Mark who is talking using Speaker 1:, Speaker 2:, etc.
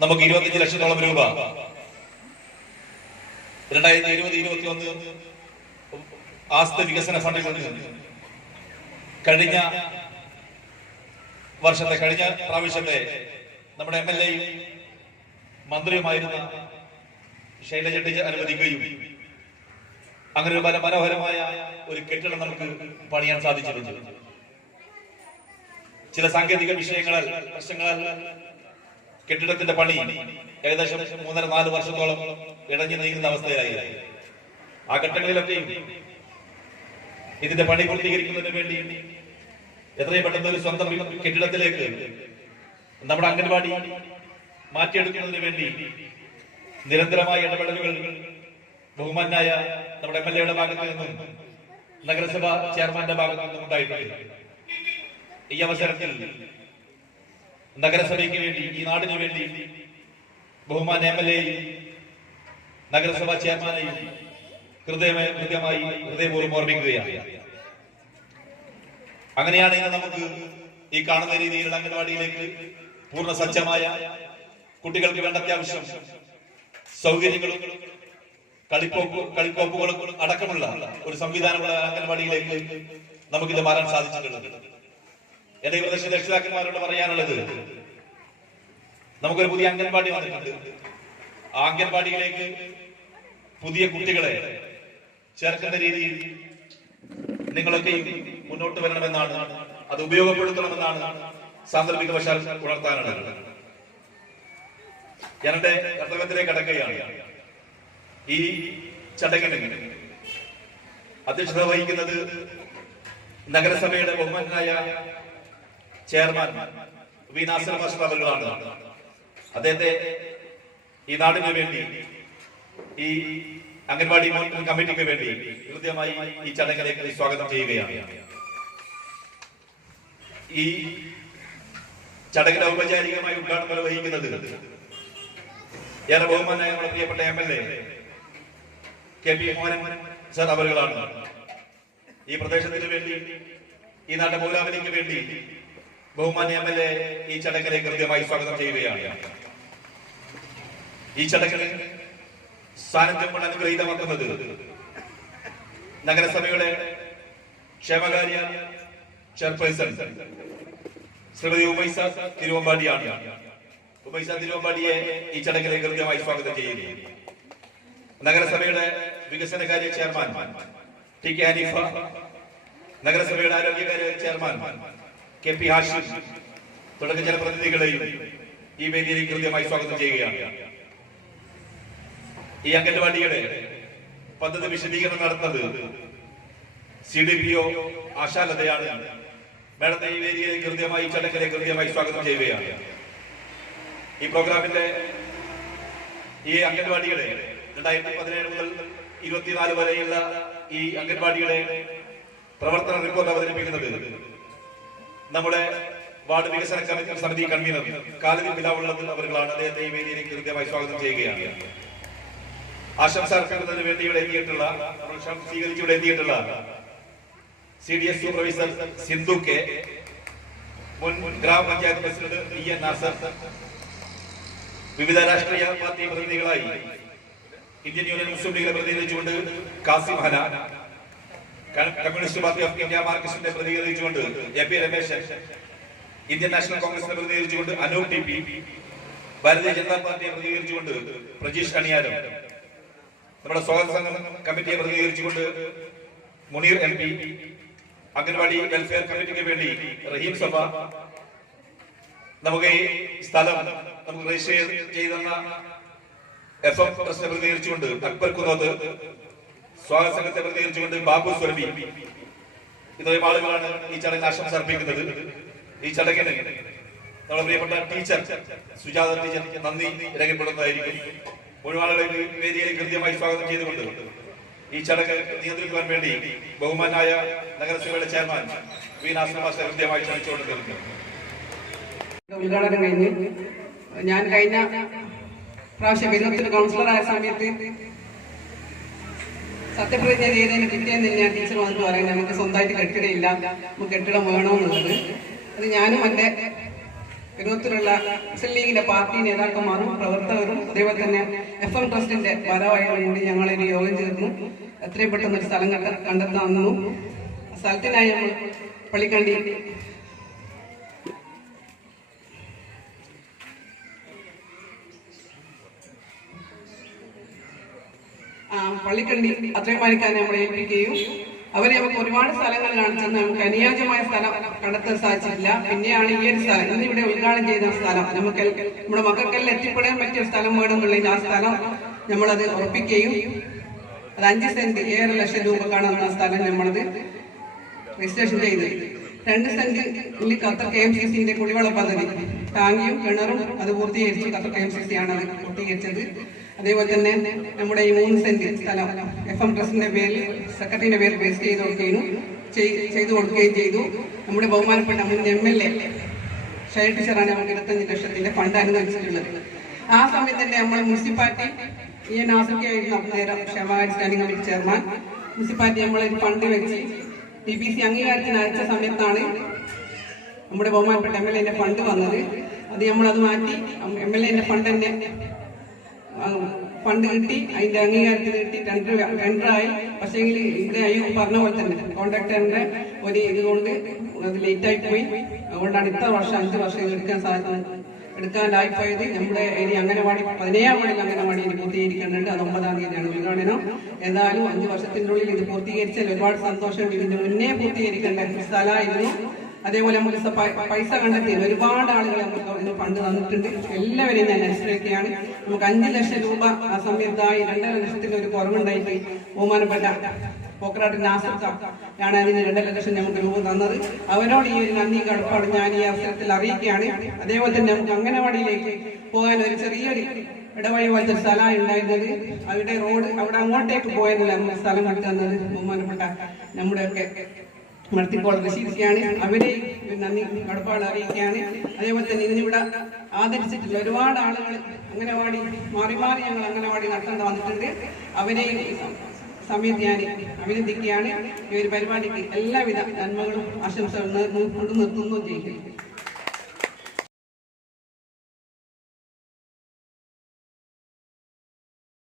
Speaker 1: നമുക്ക് ഇരുപത്തിയഞ്ച് ലക്ഷത്തോളം രൂപ. രണ്ടായിരത്തി ഇരുപത് ഇരുപത്തി ഒന്ന് ആസ്തി വികസന ഫണ്ടിൽ നിന്ന് കഴിഞ്ഞ വർഷത്തെ കഴിഞ്ഞ പ്രാവശ്യത്തെ നമ്മുടെ എം എൽ മന്ത്രിയുമായിരുന്ന ശൈലജ ടീച്ചർ അനുവദിക്കുകയും അങ്ങനെ ഒരു മന- മനോഹരമായ ഒരു കെട്ടിടം നമുക്ക് പണിയാൻ സാധിച്ചിട്ടുണ്ട്. ചില സാങ്കേതിക വിഷയങ്ങളാൽ പ്രശ്നങ്ങളാൽ കെട്ടിടത്തിന്റെ പണി ഏകദേശം മൂന്നര നാല് വർഷത്തോളം ഇടഞ്ഞു നീങ്ങുന്ന അവസ്ഥയിലായി ആ ഘട്ടങ്ങളിലൊക്കെയും ഇതിന്റെ പണി പൂർത്തീകരിക്കുന്നതിന് വേണ്ടി എത്രയും പെട്ടെന്ന് ഒരു സ്വന്തം കെട്ടിടത്തിലേക്ക് നമ്മുടെ അംഗൻവാടി മാറ്റിയെടുക്കുന്നതിന് വേണ്ടി നിരന്തരമായ ഇടപെടലുകൾ ബഹുമാനായ നമ്മുടെ എം എൽ എയുടെ ഭാഗത്ത് നിന്നും നഗരസഭ ചെയർമാന്റെ ഭാഗത്ത് നിന്നും ഉണ്ടായിട്ടുണ്ട്. ഈ അവസരത്തിൽ നഗരസഭയ്ക്ക് വേണ്ടി ഈ നാടിന് വേണ്ടി ബഹുമാന എം എൽ എയും നഗരസഭാ ചെയർമാനെയും ഹൃദയമായി ഹൃദയമായി ഹൃദയപൂർവം ഓർമ്മിക്കുകയാണ്. അങ്ങനെയാണ് ഇന്ന് നമുക്ക് ഈ കാണുന്ന രീതിയിലുള്ള അംഗൻവാടിയിലേക്ക് പൂർണ സജ്ജമായ കുട്ടികൾക്ക് വേണ്ട അത്യാവശ്യം സൗകര്യങ്ങളും കളിപ്പോപ്പ് കളിക്കോപ്പുകളും അടക്കമുള്ള ഒരു സംവിധാനമുള്ള അംഗൻവാടിയിലേക്ക് നമുക്കിത് മാറാൻ സാധിച്ചിട്ടുള്ളത്. എന്റെ ഈ പ്രദേശത്തെ രക്ഷിതാക്കന്മാരോട് പറയാനുള്ളത് നമുക്കൊരു പുതിയ അംഗൻവാടി വന്നിട്ടുണ്ട്. ആ അംഗൻവാടിയിലേക്ക് പുതിയ കുട്ടികളെ ചേർക്കുന്ന രീതിയിൽ നിങ്ങളൊക്കെ മുന്നോട്ട് വരണമെന്നാണ് അത് ഉപയോഗപ്പെടുത്തണമെന്നാണ് സാന്ദർഭിക വശാൽ ഉണർത്താനുള്ളത്. ഞാൻ എന്റെ കർത്തവ്യത്തിലേക്ക് കടക്കുകയാണ്. ഈ ചടങ്ങിന് അധ്യക്ഷത വഹിക്കുന്നത് നഗരസഭയുടെ ബഹുമാനായ ചെയർമാൻ വി നാസർ മാസ്റ്റർ അദ്ദേഹത്തെ ഈ നാടിനു വേണ്ടി ഈ അംഗൻവാടി കമ്മിറ്റിക്ക് വേണ്ടി ഹൃദ്യമായി ഈ ചടങ്ങിലേക്ക് സ്വാഗതം ചെയ്യുകയാണ്. ഈ ചടങ്ങിന്റെ ഔപചാരികമായി ഉദ്ഘാടനം നിർവഹിക്കുന്നത് ഏറെ ബഹുമാനായ നമ്മുടെ പ്രിയപ്പെട്ട M L A K P sir അവരുകളാണ്. ഈ പ്രദേശത്തിന് വേണ്ടി ഈ നാട്ടിലെ മൗലാവിലേക്ക് വേണ്ടി ബഹുമാന്യ എം എൽ എ ഈ ചടങ്ങിനെ കൃത്യമായി സ്വാഗതം ചെയ്യുകയാണ്. ഈ ചടങ്ങിന് സാന്നിധ്യം കൊണ്ട് അനുഗ്രഹീതമാക്കുന്നത് നഗരസഭയുടെ ക്ഷേമകാര്യ ചെയർപേഴ്സൺ ശ്രീമതി ഉമൈസ തിരുവമ്പാടിയാണ്. ഉമൈസ തിരുവമ്പാടിയെ ഈ ചടങ്ങിലെ കൃത്യമായി സ്വാഗതം ചെയ്യുന്നു. നഗരസഭയുടെ വികസനകാര്യ ചെയർമാൻ ടി കെ ഹനീഫ നഗരസഭയുടെ ആരോഗ്യകാര്യ ചെയർമാൻ കെ പി ഹാഷിം തുടങ്ങിയ ജനപ്രതിനിധികളെയും ഈ വേദിയിൽ കൃത്യമായി സ്വാഗതം ചെയ്യുകയാണ്. ഈ അംഗൻവാടിയുടെ പദ്ധതി വിശദീകരണം നടത്തുന്നത് സി ഡി പി ഒ ആശാലതയാണ്. മേഡത്തെ ഈ വേദിയിൽ കൃത്യമായി ചടങ്ങിലെ കൃത്യമായി സ്വാഗതം ചെയ്യുകയാണ്. ഈ പ്രോഗ്രാമിന്റെ ഈ അംഗൻവാടികളെ രണ്ടായിരത്തി പതിനേഴ് മുതൽ ഇരുപത്തിനാല് വരെയുള്ള ഈ അംഗൻവാടികളെ പ്രവർത്തന റിപ്പോർട്ട് അവതരിപ്പിക്കുന്നത് നമ്മുടെ വാർഡ് വികസന സമിതി കൺവീനർ കാലിതി പിലാവുള്ളത് അവരുകളാണ്. അദ്ദേഹത്തെ ഈ വേദിയിലേക്ക് ഹൃദയമായി സ്വാഗതം ചെയ്യുകയാണ്. ആശംസാർക്കുന്നതിന് വേണ്ടി ഇവിടെ എത്തിയിട്ടുള്ള സ്വീകരിച്ച് ഇവിടെ എത്തിയിട്ടുള്ള C D S supervisor Sindhu K മുൻ ഗ്രാമപഞ്ചായത്ത് പ്രസിഡന്റ് ഇ എൻ നാസർ വിവിധ രാഷ്ട്രീയ പാർട്ടി പ്രതിനിധികളായി ഇന്ത്യൻ യൂണിയൻ മുസ്ലിം ലീഗിനെ പ്രതിനിധിച്ചുകൊണ്ട് Kasim Hana Communist Party of India മാർക്സിന്റെ പ്രതികരിച്ചുകൊണ്ട് A P Rameshan Indian National കോൺഗ്രസിനെ പ്രതികരിച്ചുകൊണ്ട് അനൂപ് ടി പി ഭാരതീയ ജനതാ പാർട്ടിയെ പ്രതികരിച്ചുകൊണ്ട് പ്രജീഷ് കണിയാരം നമ്മുടെ സ്വാഗത സംഘം കമ്മിറ്റിയെ പ്രതികരിച്ചുകൊണ്ട് Muneer M P anganwadi welfare കമ്മിറ്റിക്ക് വേണ്ടി റഹീം സഭ നമുക്ക് ഈ സ്ഥലം നമുക്ക് രജിസ്റ്റർ ചെയ്തെന്ന എഫ് എം പ്രസിനെ പ്രതികരിച്ചുകൊണ്ട് അക്ബർ കുന്നോത്ത് സ്വാഗത സംഘത്തെ പ്രതിനിധീകരിച്ചുകൊണ്ട് ബാബു സുരഭി ഇത്രയും ആളുകളാണ് ഈ ചടങ്ങിൽ ആശംസ അർപ്പിക്കുന്നത്. ഈ ചടങ്ങിന് നമ്മുടെ പ്രിയപ്പെട്ട ടീച്ചർ സുജാത ടീച്ചർ നന്ദി രേഖപ്പെടുന്നതായിരിക്കും മുഴുവൻ ആളുകളെ വേദിയിലേക്ക് കൃത്യമായി സ്വാഗതം ചെയ്തുകൊണ്ട് ഈ ചടങ്ങ് നിയന്ത്രിക്കുവാൻ വേണ്ടി ബഹുമാനായ നഗരസഭയുടെ ചെയർമാൻ വി നാസർ മാസ്റ്റർ കൃത്യമായി ക്ഷണിച്ചുകൊണ്ട് തീർക്കുന്നു
Speaker 2: ഉദ്ഘാടനം കഴിഞ്ഞ് ഞാൻ കഴിഞ്ഞ പ്രാവശ്യം വിനോദത്തിന് കൗൺസിലറായ സമയത്ത് സത്യപ്രതിജ്ഞ ചെയ്തതിന് പിറ്റേന്ന് ഞാൻ ടീച്ചർ വന്നിട്ട് പറയുന്നത് നമുക്ക് സ്വന്തമായിട്ട് കെട്ടിടമില്ല. നമുക്ക് കെട്ടിടം വേണമെന്നുള്ളത്. അത് ഞാനും എന്റെ വിരോധത്തിലുള്ള മുസ്ലിം ലീഗിന്റെ പാർട്ടി നേതാക്കന്മാരും പ്രവർത്തകരും അതേപോലെ തന്നെ എഫ് എം ട്രസ്റ്റിന്റെ ഭാരവാഹികൾ ഞങ്ങൾ ഒരു യോഗം ചേർന്നു. എത്രയും പെട്ടെന്ന് ഒരു സ്ഥലം കണ്ടെത്താമെന്നും സ്ഥലത്തിനായി നമ്മൾ പള്ളിക്കണ്ടി ആ, പള്ളിക്കണ്ടി അത്രയും നമ്മളെ ഏൽപ്പിക്കുകയും അവരെ നമുക്ക് ഒരുപാട് സ്ഥലങ്ങൾ കാണിച്ചെന്ന് നമുക്ക് അനുയോജ്യമായ സ്ഥലം കണ്ടെത്താൻ സാധിച്ചിട്ടില്ല. പിന്നെയാണ് ഈ ഒരു സ്ഥലം. ഇന്ന് ഇവിടെ ഉദ്ഘാടനം ചെയ്ത സ്ഥലം. നമുക്ക് നമ്മുടെ മക്കൾക്കെല്ലാം എത്തിപ്പെടാൻ പറ്റിയ സ്ഥലം വേണമെന്നുള്ളതിൽ ആ സ്ഥലം നമ്മളത് ഉറപ്പിക്കുകയും അത് അഞ്ച് സെന്റ് ഏഴര ലക്ഷം രൂപ കാണുന്ന സ്ഥലം നമ്മളത് രജിസ്ട്രേഷൻ ചെയ്ത് രണ്ട് സെന്റിൽ ഖത്തർ കെ എം സി സിന്റെ കുടിവെള്ള പദ്ധതി. ടാങ്കിയും കിണറും അത് പൂർത്തീകരിച്ചു. Qatar K M C C ആണ് അത് പൂർത്തീകരിച്ചത്. അതേപോലെ തന്നെ നമ്മുടെ ഈ മൂന്ന് സെന്റ് സ്ഥലം എഫ് എം ട്രസ്റ്റിന്റെ പേരിൽ സെക്രട്ടറിയുടെ പേരിൽ രജിസ്റ്റർ ചെയ്ത് കൊടുക്കുകയും ചെയ്തു കൊടുക്കുകയും ചെയ്തു. നമ്മുടെ ബഹുമാനപ്പെട്ട മുൻ എം എൽ എ ഷെയർ ടീച്ചറാണ് നമുക്ക് ഇരുപത്തഞ്ച് ലക്ഷത്തിന്റെ ഫണ്ട് അനുവദിച്ചിട്ടുള്ളത് ആ സമയത്ത് തന്നെ നമ്മൾ മുനിസിപ്പാലിറ്റി ഈ നാസിക്കായിരുന്നു നേരം ക്ഷേമകാര്യ സ്റ്റാൻഡിംഗ് കമ്മിറ്റി ചെയർമാൻ. മുനിസിപ്പാലിറ്റി നമ്മളൊരു ഫണ്ട് വെച്ച് ബി ബി സി അംഗീകാരത്തിന് അയച്ച സമയത്താണ് നമ്മുടെ ബഹുമാനപ്പെട്ട എം എൽ എന്റെ ഫണ്ട് വന്നത്. അത് നമ്മളത് മാറ്റി എം എൽ എന്റെ ഫണ്ട് തന്നെ ഫണ്ട് കിട്ടി അതിന്റെ അംഗീകാരത്തിന് കിട്ടി ടെൻഡർ ടെൻഡറായി പക്ഷേ ഇത് അയ്യോ പറഞ്ഞ പോലെ തന്നെ കോൺട്രാക്ടറിന്റെ ഒരു ഇതുകൊണ്ട് അത് ലേറ്റായി പോയി. അതുകൊണ്ടാണ് ഇത്ര വർഷം അഞ്ച് വർഷം എടുക്കാൻ സാധിക്കുന്നത് എടുക്കാനായിപ്പോയത് നമ്മുടെ ഇനി അംഗനവാടി പതിനേഴാം വാർഡിൽ അംഗനവാടി ഇനി പൂർത്തീകരിക്കേണ്ടത് അത് ഒമ്പതാം തീയതിയാണ് ഉദ്ഘാടനം. ഏതായാലും അഞ്ച് വർഷത്തിന്റെ ഉള്ളിൽ ഇത് പൂർത്തീകരിച്ചാൽ ഒരുപാട് സന്തോഷമുണ്ട് ഇതിന്റെ മുന്നേ പൂർത്തീകരിക്കേണ്ട സ്ഥലമായിരുന്നു അതേപോലെ നമുക്ക് പൈസ കണ്ടെത്തി ഒരുപാട് ആളുകൾ നമുക്ക് ഫണ്ട് തന്നിട്ടുണ്ട്. എല്ലാവരെയും ഞാൻ അനുസരിക്കുകയാണ്. നമുക്ക് അഞ്ച് ലക്ഷം രൂപ ആ സമയത്തായി രണ്ടര ലക്ഷത്തിന്റെ ഒരു കുറവുണ്ടായിട്ട് ബഹുമാനപ്പെട്ട പോക്കറാട്ട് നാസർക്ക ആണ് അതിന് രണ്ടര ലക്ഷം ഞങ്ങൾക്ക് രൂപ തന്നത്. അവരോട് ഈ ഒരു നന്ദി കടപ്പാട് ഞാൻ ഈ അവസരത്തിൽ അറിയിക്കുകയാണ്. അതേപോലെ തന്നെ നമുക്ക് അംഗനവാടിയിലേക്ക് പോകാൻ ഒരു ചെറിയൊരു ഇടവഴി പോലത്തെ സ്ഥലമാണ് ഉണ്ടായിരുന്നത്. അവിടെ റോഡ് അവിടെ അങ്ങോട്ടേക്ക് പോയതല്ല നമുക്ക് സ്ഥലം കണ്ടു തന്നത് ബഹുമാനപ്പെട്ട നമ്മുടെയൊക്കെ നടത്തിക്കോൾ റഷീദിക്കാണ് അവരെ നന്ദി കടപ്പാട് അറിയിക്കുകയാണ് അതേപോലെ തന്നെ ഇന്നിവിടെ ആദരിച്ചിട്ടുള്ള ഒരുപാട് ആളുകൾ അംഗനവാടി മാറി മാറി ഞങ്ങൾ അംഗനവാടി നടത്തേണ്ട വന്നിട്ടുണ്ട്. അവരെ സമയത്ത് ഞാൻ അഭിനന്ദിക്കുകയാണ്. ഈ ഒരു പരിപാടിക്ക് എല്ലാവിധ നന്മകളും ആശംസകളും കൊണ്ട് നിർത്തുന്നു. ചെയ്യുന്നു